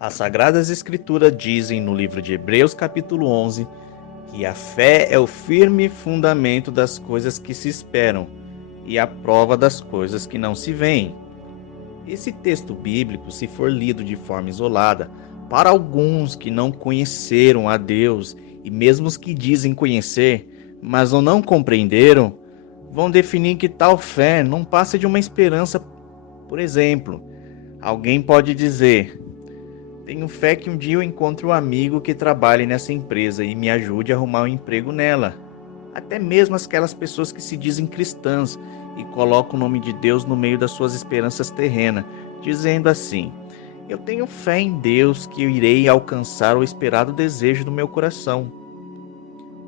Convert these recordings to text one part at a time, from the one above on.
As Sagradas Escrituras dizem no livro de Hebreus, capítulo 11, que a fé é o firme fundamento das coisas que se esperam e a prova das coisas que não se veem. Esse texto bíblico, se for lido de forma isolada, para alguns que não conheceram a Deus e mesmo os que dizem conhecer, mas não compreenderam, vão definir que tal fé não passa de uma esperança. Por exemplo, alguém pode dizer: tenho fé que um dia eu encontre um amigo que trabalhe nessa empresa e me ajude a arrumar um emprego nela. Até mesmo aquelas pessoas que se dizem cristãs e colocam o nome de Deus no meio das suas esperanças terrenas, dizendo assim: eu tenho fé em Deus que eu irei alcançar o esperado desejo do meu coração.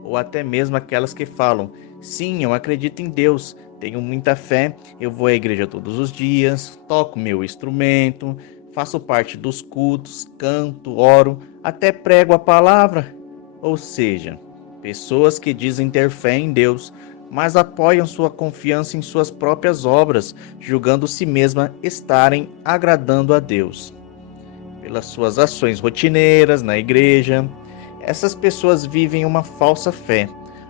Ou até mesmo aquelas que falam: sim, eu acredito em Deus, tenho muita fé, eu vou à igreja todos os dias, toco meu instrumento, faço parte dos cultos, canto, oro, até prego a palavra. Ou seja, pessoas que dizem ter fé em Deus, mas apoiam sua confiança em suas próprias obras, julgando si mesma estarem agradando a Deus. Pelas suas ações rotineiras na igreja, essas pessoas vivem uma falsa fé,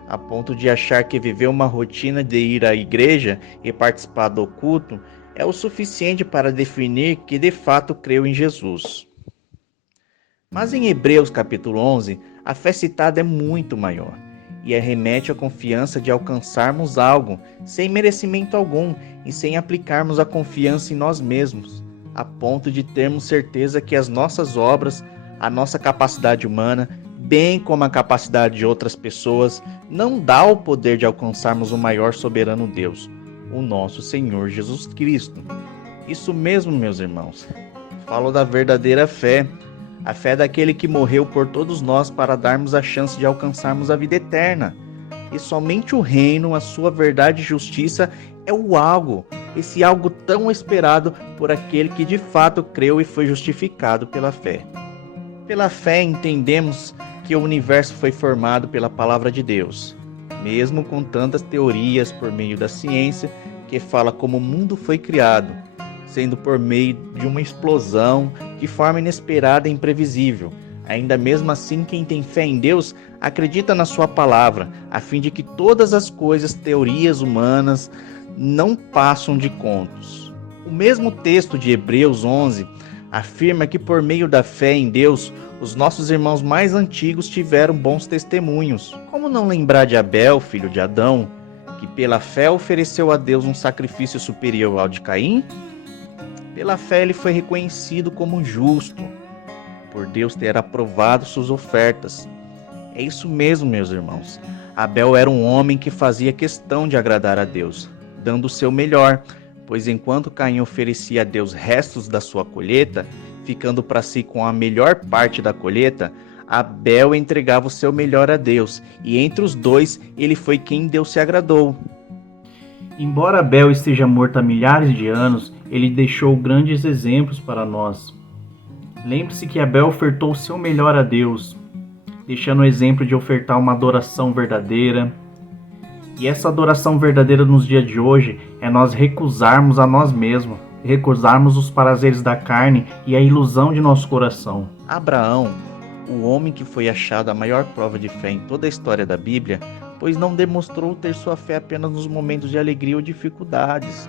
a ponto de achar que viver uma rotina de ir à igreja e participar do culto é o suficiente para definir que de fato creu em Jesus. Mas em Hebreus capítulo 11, a fé citada é muito maior e remete à confiança de alcançarmos algo sem merecimento algum e sem aplicarmos a confiança em nós mesmos, a ponto de termos certeza que as nossas obras, a nossa capacidade humana, bem como a capacidade de outras pessoas, não dá o poder de alcançarmos o maior soberano Deus, o nosso Senhor Jesus Cristo. Isso mesmo, meus irmãos. Falo da verdadeira fé, a fé daquele que morreu por todos nós para darmos a chance de alcançarmos a vida eterna. E somente o reino, a sua verdade e justiça é o algo, esse algo tão esperado por aquele que de fato creu e foi justificado pela fé. Pela fé entendemos que o universo foi formado pela palavra de Deus, mesmo com tantas teorias por meio da ciência que fala como o mundo foi criado, sendo por meio de uma explosão de forma inesperada e imprevisível. Ainda mesmo assim, quem tem fé em Deus acredita na sua palavra, a fim de que todas as coisas, teorias humanas, não passam de contos. O mesmo texto de Hebreus 11 afirma que por meio da fé em Deus, os nossos irmãos mais antigos tiveram bons testemunhos. Como não lembrar de Abel, filho de Adão, que pela fé ofereceu a Deus um sacrifício superior ao de Caim? Pela fé ele foi reconhecido como justo, por Deus ter aprovado suas ofertas. É isso mesmo, meus irmãos. Abel era um homem que fazia questão de agradar a Deus, dando o seu melhor, pois enquanto Caim oferecia a Deus restos da sua colheita, ficando para si com a melhor parte da colheita, Abel entregava o seu melhor a Deus, e entre os dois ele foi quem Deus se agradou. Embora Abel esteja morto há milhares de anos, ele deixou grandes exemplos para nós. Lembre-se que Abel ofertou o seu melhor a Deus, deixando o exemplo de ofertar uma adoração verdadeira. E essa adoração verdadeira nos dias de hoje é nós recusarmos a nós mesmos, recusarmos os prazeres da carne e a ilusão de nosso coração. Abraão, o homem que foi achado a maior prova de fé em toda a história da Bíblia, pois não demonstrou ter sua fé apenas nos momentos de alegria ou dificuldades.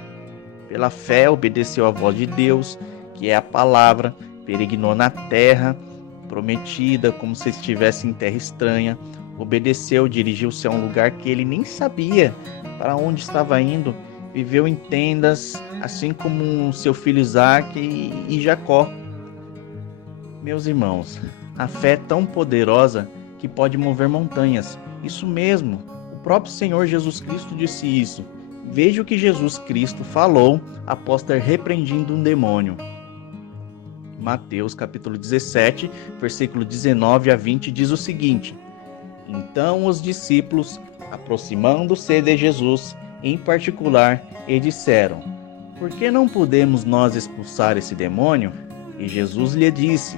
Pela fé, obedeceu à voz de Deus, que é a palavra, peregrinou na terra prometida, como se estivesse em terra estranha, obedeceu, dirigiu-se a um lugar que ele nem sabia para onde estava indo, viveu em tendas, assim como seu filho Isaac e Jacó. Meus irmãos, a fé é tão poderosa que pode mover montanhas. Isso mesmo, o próprio Senhor Jesus Cristo disse isso. Veja o que Jesus Cristo falou após ter repreendido um demônio. Mateus capítulo 17, versículo 19 a 20 diz o seguinte: então os discípulos, aproximando-se de Jesus, em particular, e disseram: por que não podemos nós expulsar esse demônio? E Jesus lhe disse: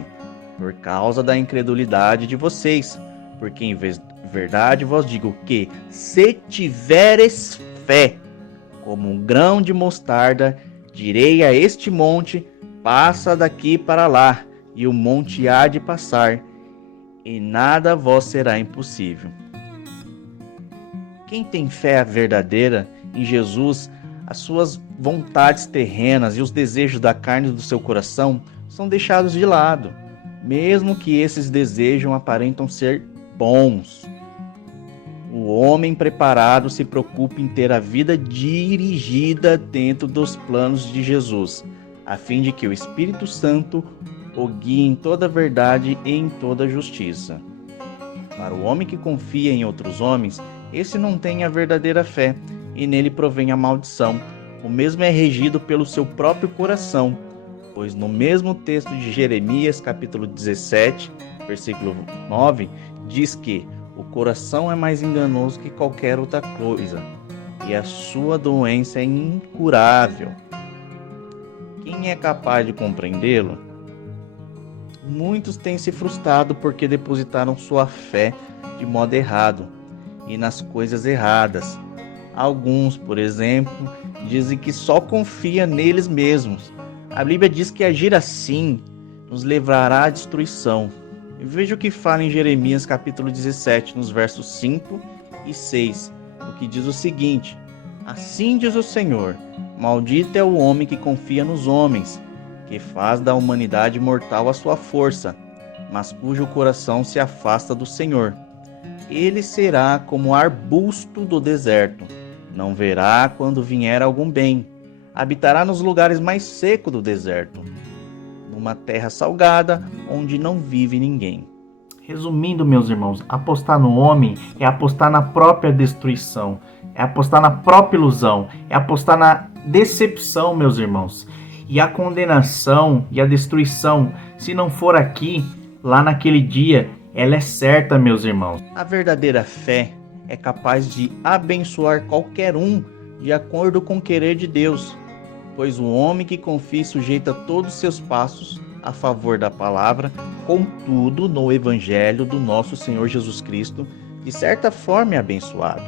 por causa da incredulidade de vocês, porque em verdade vos digo que, se tiveres fé, como um grão de mostarda, direi a este monte: passa daqui para lá, e o monte há de passar, e nada vos será impossível. Quem tem fé verdadeira em Jesus, as suas vontades terrenas e os desejos da carne do seu coração são deixados de lado, mesmo que esses desejos aparentam ser bons. O homem preparado se preocupa em ter a vida dirigida dentro dos planos de Jesus, a fim de que o Espírito Santo o guie em toda a verdade e em toda a justiça. Para o homem que confia em outros homens, esse não tem a verdadeira fé, e nele provém a maldição. O mesmo é regido pelo seu próprio coração, pois no mesmo texto de Jeremias, capítulo 17, versículo 9, diz que o coração é mais enganoso que qualquer outra coisa, e a sua doença é incurável. Quem é capaz de compreendê-lo? Muitos têm se frustrado porque depositaram sua fé de modo errado e nas coisas erradas. Alguns, por exemplo, dizem que só confia neles mesmos. A Bíblia diz que agir assim nos levará à destruição. E veja o que fala em Jeremias capítulo 17, nos versos 5 e 6, o que diz o seguinte: Assim diz o Senhor, maldito é o homem que confia nos homens, que faz da humanidade mortal a sua força, mas cujo coração se afasta do Senhor. Ele será como arbusto do deserto, não verá quando vier algum bem. Habitará nos lugares mais secos do deserto, numa terra salgada, onde não vive ninguém. Resumindo, meus irmãos, apostar no homem é apostar na própria destruição, é apostar na própria ilusão, é apostar na decepção, meus irmãos. E a condenação e a destruição, se não for aqui, lá naquele dia, ela é certa, meus irmãos. A verdadeira fé é capaz de abençoar qualquer um de acordo com o querer de Deus, pois o homem que confia sujeita todos os seus passos a favor da palavra, contudo, no Evangelho do nosso Senhor Jesus Cristo, de certa forma é abençoado.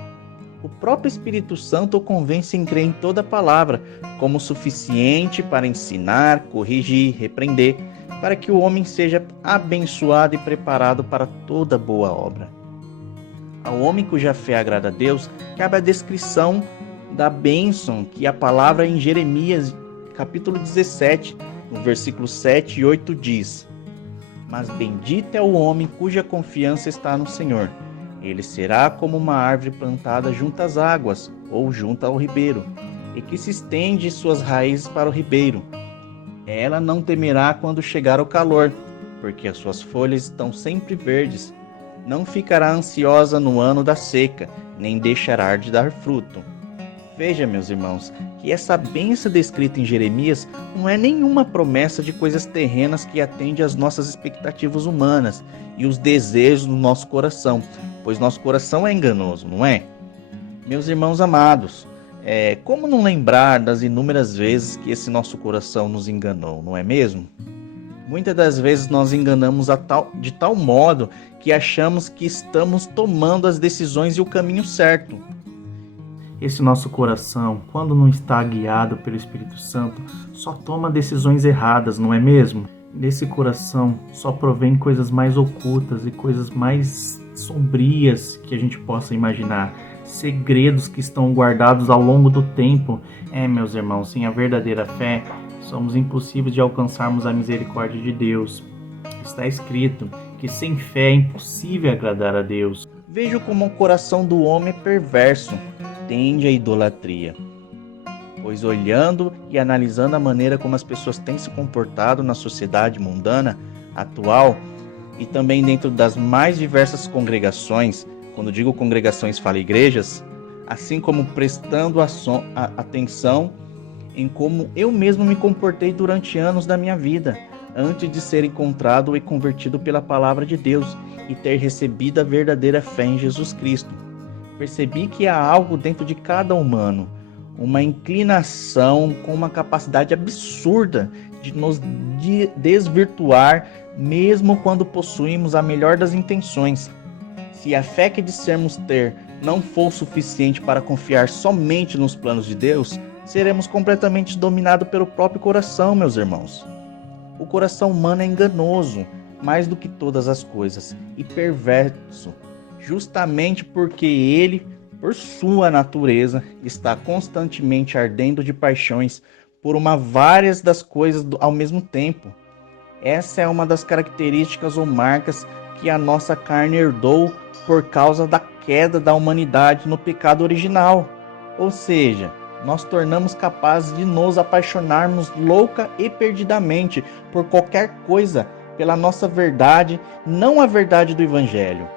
O próprio Espírito Santo o convence em crer em toda a palavra, como suficiente para ensinar, corrigir, repreender, para que o homem seja abençoado e preparado para toda boa obra. Ao homem cuja fé agrada a Deus, cabe a descrição da bênção que a palavra em Jeremias, capítulo 17, no versículo 7 e 8 diz: Mas bendito é o homem cuja confiança está no Senhor. Ele será como uma árvore plantada junto às águas, ou junto ao ribeiro, e que se estende suas raízes para o ribeiro. Ela não temerá quando chegar o calor, porque as suas folhas estão sempre verdes. Não ficará ansiosa no ano da seca, nem deixará de dar fruto. Veja, meus irmãos, que essa bênção descrita em Jeremias não é nenhuma promessa de coisas terrenas que atende às nossas expectativas humanas e os desejos do nosso coração, pois nosso coração é enganoso, não é? Meus irmãos amados, como não lembrar das inúmeras vezes que esse nosso coração nos enganou, não é mesmo? Muitas das vezes nós enganamos de tal modo que achamos que estamos tomando as decisões e o caminho certo. Esse nosso coração, quando não está guiado pelo Espírito Santo, só toma decisões erradas, não é mesmo? Desse coração só provém coisas mais ocultas e coisas mais sombrias que a gente possa imaginar. Segredos que estão guardados ao longo do tempo. Meus irmãos, sem a verdadeira fé, somos impossíveis de alcançarmos a misericórdia de Deus. Está escrito que sem fé é impossível agradar a Deus. Vejo como o coração do homem é perverso, tende à idolatria. Pois olhando e analisando a maneira como as pessoas têm se comportado na sociedade mundana atual e também dentro das mais diversas congregações, quando digo congregações, falo igrejas, assim como prestando atenção em como eu mesmo me comportei durante anos da minha vida, antes de ser encontrado e convertido pela palavra de Deus e ter recebido a verdadeira fé em Jesus Cristo. Percebi que há algo dentro de cada humano, uma inclinação com uma capacidade absurda de nos desvirtuar, mesmo quando possuímos a melhor das intenções. Se a fé que dissermos ter não for suficiente para confiar somente nos planos de Deus, seremos completamente dominados pelo próprio coração, meus irmãos. O coração humano é enganoso, mais do que todas as coisas, e perverso, justamente porque ele, por sua natureza, está constantemente ardendo de paixões por várias das coisas ao mesmo tempo. Essa é uma das características ou marcas que a nossa carne herdou por causa da queda da humanidade no pecado original. Ou seja, nós tornamos capazes de nos apaixonarmos louca e perdidamente por qualquer coisa pela nossa verdade, não a verdade do Evangelho.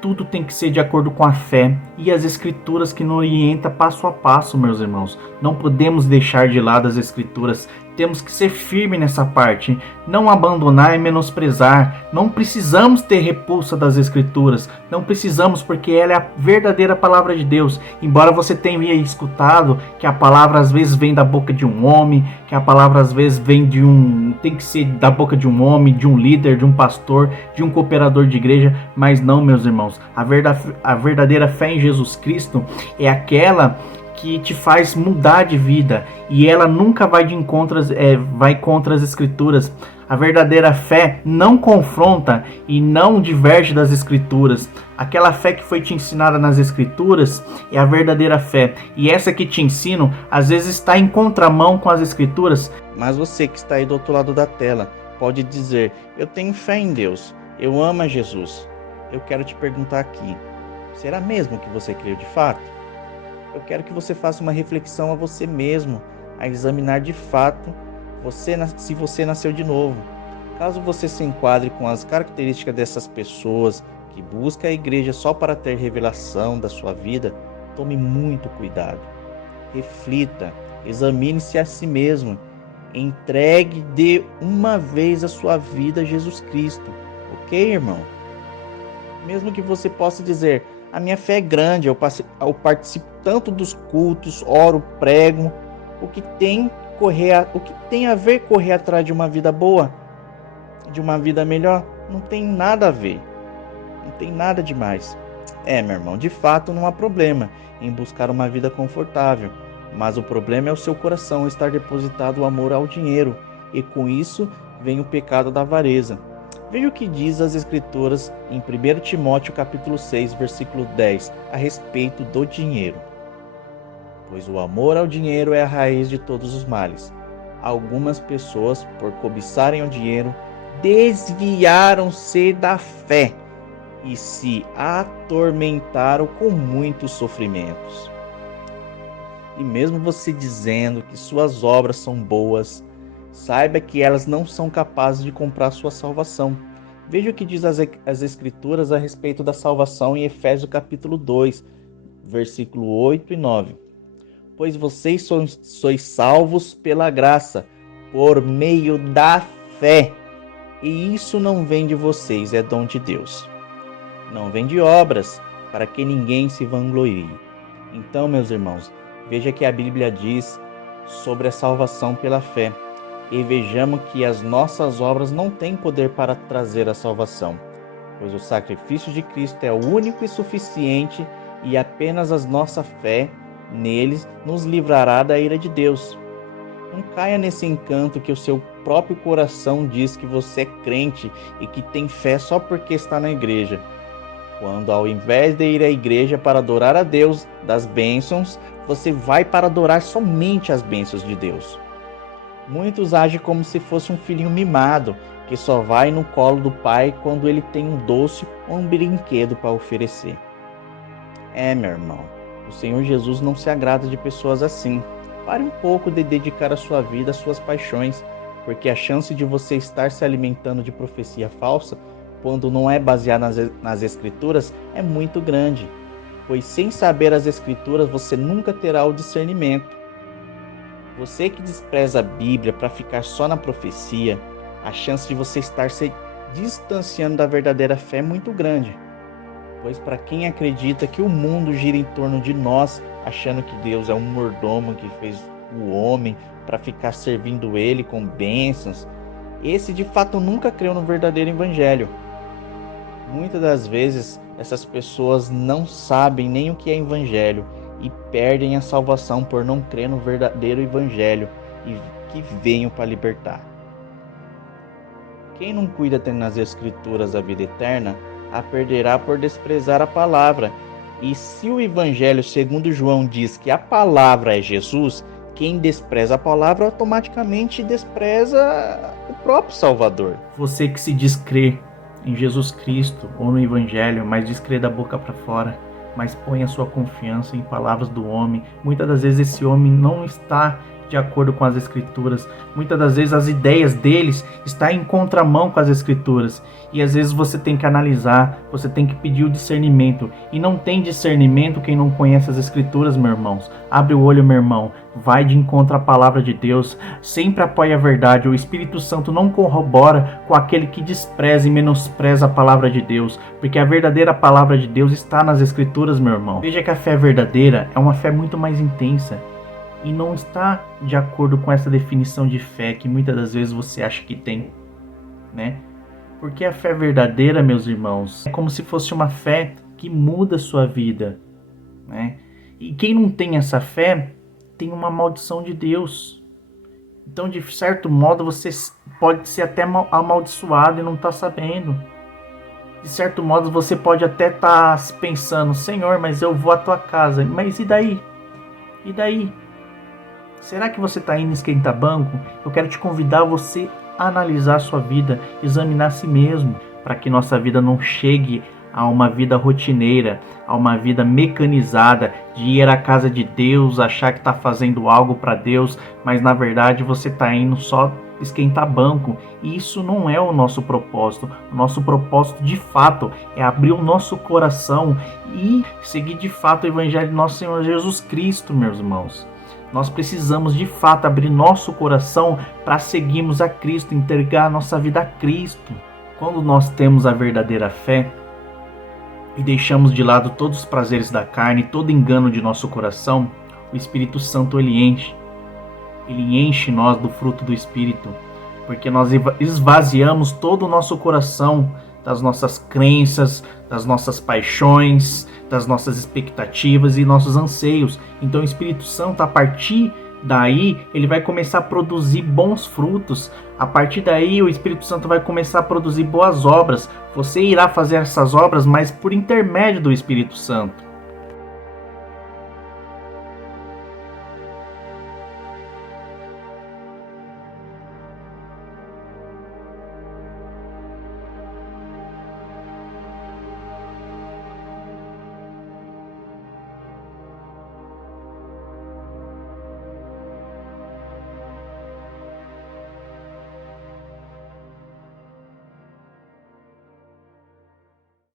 Tudo tem que ser de acordo com a fé e as escrituras que nos orientam passo a passo, meus irmãos. Não podemos deixar de lado as escrituras. Temos que ser firmes nessa parte, não abandonar e menosprezar. Não precisamos ter repulsa das escrituras, não precisamos, porque ela é a verdadeira palavra de Deus. Embora você tenha escutado que a palavra às vezes vem da boca de um homem, que a palavra às vezes vem tem que ser da boca de um homem, de um líder, de um pastor, de um cooperador de igreja, mas não, meus irmãos. A verdadeira fé em Jesus Cristo é aquela que te faz mudar de vida, e ela nunca vai contra as escrituras. A verdadeira fé não confronta e não diverge das escrituras. Aquela fé que foi te ensinada nas escrituras é a verdadeira fé, e essa que te ensino às vezes está em contramão com as escrituras. Mas você que está aí do outro lado da tela pode dizer: eu tenho fé em Deus, eu amo a Jesus. Eu quero te perguntar aqui, será mesmo que você crê de fato? Eu quero que você faça uma reflexão a você mesmo, a examinar de fato se você nasceu de novo. Caso você se enquadre com as características dessas pessoas que buscam a igreja só para ter revelação da sua vida, tome muito cuidado. Reflita, examine-se a si mesmo, entregue de uma vez a sua vida a Jesus Cristo. Ok, irmão? Mesmo que você possa dizer: a minha fé é grande, eu participo tanto dos cultos, oro, prego. O que tem a ver correr atrás de uma vida boa, de uma vida melhor? Não tem nada a ver. Não tem nada demais. Meu irmão, de fato não há problema em buscar uma vida confortável, mas o problema é o seu coração estar depositado o amor ao dinheiro, e com isso vem o pecado da avareza. Veja o que diz as Escrituras em 1 Timóteo capítulo 6, versículo 10, a respeito do dinheiro. Pois o amor ao dinheiro é a raiz de todos os males. Algumas pessoas, por cobiçarem o dinheiro, desviaram-se da fé e se atormentaram com muitos sofrimentos. E mesmo você dizendo que suas obras são boas, saiba que elas não são capazes de comprar sua salvação. Veja o que diz as Escrituras a respeito da salvação em Efésios capítulo 2, versículo 8 e 9. Pois vocês sois salvos pela graça, por meio da fé. E isso não vem de vocês, é dom de Deus. Não vem de obras, para que ninguém se vanglorie. Então, meus irmãos, veja que a Bíblia diz sobre a salvação pela fé. E vejamos que as nossas obras não têm poder para trazer a salvação, pois o sacrifício de Cristo é o único e suficiente, e apenas a nossa fé neles nos livrará da ira de Deus. Não caia nesse encanto que o seu próprio coração diz que você é crente e que tem fé só porque está na igreja, quando ao invés de ir à igreja para adorar a Deus das bênçãos, você vai para adorar somente as bênçãos de Deus. Muitos agem como se fosse um filhinho mimado, que só vai no colo do pai quando ele tem um doce ou um brinquedo para oferecer. Meu irmão, o Senhor Jesus não se agrada de pessoas assim. Pare um pouco de dedicar a sua vida às suas paixões, porque a chance de você estar se alimentando de profecia falsa, quando não é baseada nas Escrituras, é muito grande. Pois sem saber as Escrituras, você nunca terá o discernimento. Você que despreza a Bíblia para ficar só na profecia, a chance de você estar se distanciando da verdadeira fé é muito grande. Pois para quem acredita que o mundo gira em torno de nós, achando que Deus é um mordomo que fez o homem para ficar servindo ele com bênçãos, esse de fato nunca creu no verdadeiro evangelho. Muitas das vezes essas pessoas não sabem nem o que é evangelho e perdem a salvação por não crer no verdadeiro evangelho e que venham para libertar. Quem não cuida ter nas Escrituras a vida eterna, a perderá por desprezar a palavra. E se o Evangelho segundo João diz que a palavra é Jesus, quem despreza a palavra automaticamente despreza o próprio Salvador. Você que se diz crer em Jesus Cristo ou no Evangelho, mas diz crer da boca para fora, mas põe a sua confiança em palavras do homem. Muitas das vezes esse homem não está de acordo com as Escrituras. Muitas das vezes as ideias deles estão em contramão com as Escrituras. E às vezes você tem que analisar, você tem que pedir o discernimento. E não tem discernimento quem não conhece as Escrituras, meus irmãos. Abre o olho, meu irmão. Vai de encontro à palavra de Deus. Sempre apoia a verdade. O Espírito Santo não corrobora com aquele que despreza e menospreza a palavra de Deus. Porque a verdadeira palavra de Deus está nas Escrituras, meu irmão. Veja que a fé verdadeira é uma fé muito mais intensa. E não está de acordo com essa definição de fé que muitas das vezes você acha que tem, né? Porque a fé verdadeira, meus irmãos, é como se fosse uma fé que muda a sua vida, né? E quem não tem essa fé tem uma maldição de Deus. Então, de certo modo, você pode ser até amaldiçoado e não está sabendo. De certo modo, você pode até estar pensando, Senhor, mas eu vou à tua casa. Mas e daí? E daí? Será que você está indo esquentar banco? Eu quero te convidar a você a analisar a sua vida, examinar a si mesmo, para que nossa vida não chegue a uma vida rotineira, a uma vida mecanizada, de ir à casa de Deus, achar que está fazendo algo para Deus, mas na verdade você está indo só esquentar banco. E isso não é o nosso propósito. O nosso propósito de fato é abrir o nosso coração e seguir de fato o Evangelho de nosso Senhor Jesus Cristo, meus irmãos. Nós precisamos de fato abrir nosso coração para seguirmos a Cristo, entregar a nossa vida a Cristo. Quando nós temos a verdadeira fé e deixamos de lado todos os prazeres da carne, todo engano de nosso coração, o Espírito Santo ele enche nós do fruto do Espírito, porque nós esvaziamos todo o nosso coração das nossas crenças, das nossas paixões, das nossas expectativas e nossos anseios. Então o Espírito Santo, a partir daí, ele vai começar a produzir bons frutos. A partir daí, o Espírito Santo vai começar a produzir boas obras. Você irá fazer essas obras, mas por intermédio do Espírito Santo.